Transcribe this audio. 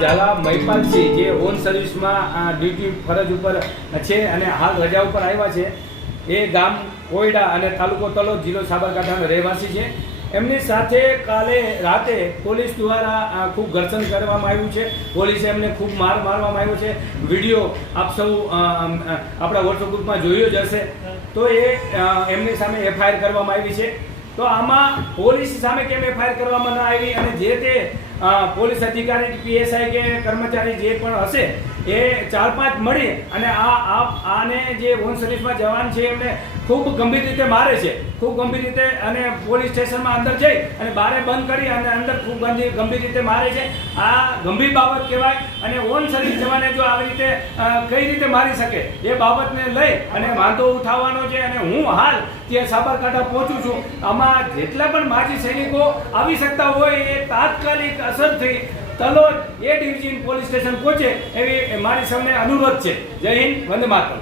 ઝાલા મહિપાલસિંહ જે ઓન સર્વિસમાં ડ્યુટી ફરજ ઉપર છે અને હાલ રજા ઉપર આવ્યા છે, એ ગામ કોયડા અને તાલુકો તલોદ જિલ્લો સાબરકાંઠાનો રહેવાસી છે. એમની સાથે કાલે રાતે પોલીસ દ્વારા ખૂબ ઘર્ષણ કરવામાં આવ્યું છે. પોલીસે એમને ખૂબ મારવામાં આવ્યો છે. વિડીયો આપ સૌ આપણા વોટ્સઅપ ગ્રુપમાં જોયો જ હશે. તો એ એમની સામે એફઆઈઆર કરવામાં આવી છે. તો આમાં પોલીસ સામે કેમ એફઆઈઆર કરવામાં ન આવી અને જે તે પોલીસ અધિકારી પીએસઆઈ કે કર્મચારી જે પણ હશે એ 4-5 મળી અને આને જે ઓન સર્વિસમાં જવાન છે એમને ખૂબ ગંભીર રીતે મારે છે. ખૂબ ગંભીર રીતે અને પોલીસ સ્ટેશનમાં અંદર જઈ અને બારે બંધ કરી અને અંદર ખૂબ ગંભીર રીતે મારે છે. આ ગંભીર બાબત કહેવાય. અને ઓન સર્વિસ જવાને જો આવી રીતે કઈ રીતે મારી શકે એ બાબતને લઈ અને વાંધો ઉઠાવવાનો છે. અને હું હાલ ત્યાં સાબરકાંઠા પહોંચું છું. આમાં જેટલા પણ માજી સૈનિકો આવી શકતા હોય એ તાત્કાલિક અસરથી તલોદ એ ડિવિઝન પોલીસ સ્ટેશન પહોંચે એવી મારી સામે અનુરોધ છે. જય હિન્દ, વંદે માતરમ.